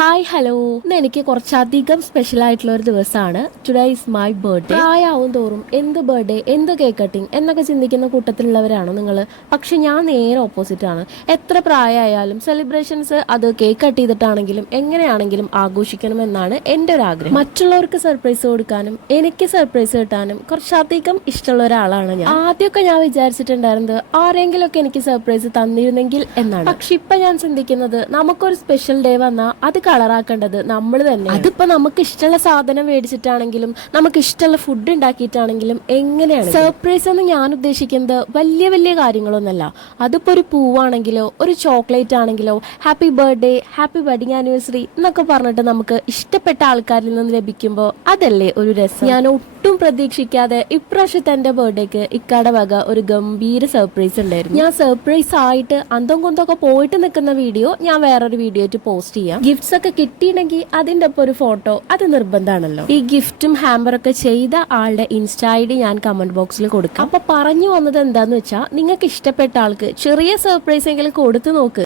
Hi hello, ഇന്ന് എനിക്ക് കുറച്ചധികം സ്പെഷ്യൽ ആയിട്ടുള്ള ഒരു ദിവസമാണ്. Today is my birthday. പ്രായമാവും തോറും എന്ത് ബർത്ത്ഡേ, എന്ത് കേക്ക് കട്ടിങ് എന്നൊക്കെ ചിന്തിക്കുന്ന കൂട്ടത്തിലുള്ളവരാണോ നിങ്ങൾ? പക്ഷെ ഞാൻ നേരെ ഓപ്പോസിറ്റ് ആണ്. എത്ര പ്രായമായാലും സെലിബ്രേഷൻസ് അത് കേക്ക് കട്ട് ചെയ്തിട്ടാണെങ്കിലും എങ്ങനെയാണെങ്കിലും ആഘോഷിക്കണമെന്നാണ് എൻ്റെ ഒരു ആഗ്രഹം. മറ്റുള്ളവർക്ക് സർപ്രൈസ് കൊടുക്കാനും എനിക്ക് സർപ്രൈസ് കിട്ടാനും കുറച്ചധികം ഇഷ്ടമുള്ള ഒരാളാണ് ഞാൻ. ആദ്യമൊക്കെ ഞാൻ വിചാരിച്ചിട്ടുണ്ടായിരുന്നത് ആരെങ്കിലും ഒക്കെ എനിക്ക് സർപ്രൈസ് തന്നിരുന്നെങ്കിൽ എന്നാണ്. പക്ഷെ ഇപ്പൊ ഞാൻ ചിന്തിക്കുന്നത് നമുക്കൊരു സ്പെഷ്യൽ ഡേ വന്നാൽ അത് കളറാക്കേണ്ടത് നമ്മൾ തന്നെ. അതിപ്പോ നമുക്ക് ഇഷ്ടമുള്ള സാധനം മേടിച്ചിട്ടാണെങ്കിലും നമുക്ക് ഇഷ്ടമുള്ള ഫുഡ് ഉണ്ടാക്കിയിട്ടാണെങ്കിലും എങ്ങനെയാണ് സർപ്രൈസ് എന്ന് ഞാൻ ഉദ്ദേശിക്കുന്നത് വലിയ വലിയ കാര്യങ്ങളൊന്നല്ല. അതിപ്പോ ഒരു പൂവാണെങ്കിലോ ഒരു ചോക്ലേറ്റ് ആണെങ്കിലോ happy birthday, happy wedding anniversary എന്നൊക്കെ പറഞ്ഞിട്ട് നമുക്ക് ഇഷ്ടപ്പെട്ട ആൾക്കാരിൽ നിന്ന് ലഭിക്കുമ്പോൾ അതല്ലേ ഒരു രസം. ഞാൻ ഒട്ടും പ്രതീക്ഷിക്കാതെ ഇപ്രാവശ്യത്തെ എന്റെ ബർത്ത്ഡേക്ക് ഇക്കാടെ വക ഒരു ഗംഭീര സർപ്രൈസ് ഉണ്ടായിരുന്നു. ഞാൻ സർപ്രൈസ് ആയിട്ട് അന്തം കൊന്തൊക്കെ പോയിട്ട് നിൽക്കുന്ന വീഡിയോ ഞാൻ വേറൊരു വീഡിയോ ആയിട്ട് പോസ്റ്റ് ചെയ്യാം. ഗിഫ്റ്റ്സ് ഒക്കെ കിട്ടിയില്ലെങ്കിൽ അതിന്റെ ഒപ്പം ഒരു ഫോട്ടോ അത് നിർബന്ധമാണല്ലോ. ഈ ഗിഫ്റ്റും ഹാമ്പറൊക്കെ ചെയ്ത ആളുടെ ഇൻസ്റ്റ ID ഞാൻ കമന്റ് ബോക്സിൽ കൊടുക്കാം. അപ്പൊ പറഞ്ഞു വന്നത് എന്താന്ന് വെച്ചാൽ നിങ്ങൾക്ക് ഇഷ്ടപ്പെട്ട ആൾക്ക് ചെറിയ സർപ്രൈസ് എങ്കിലും കൊടുത്തു നോക്ക്.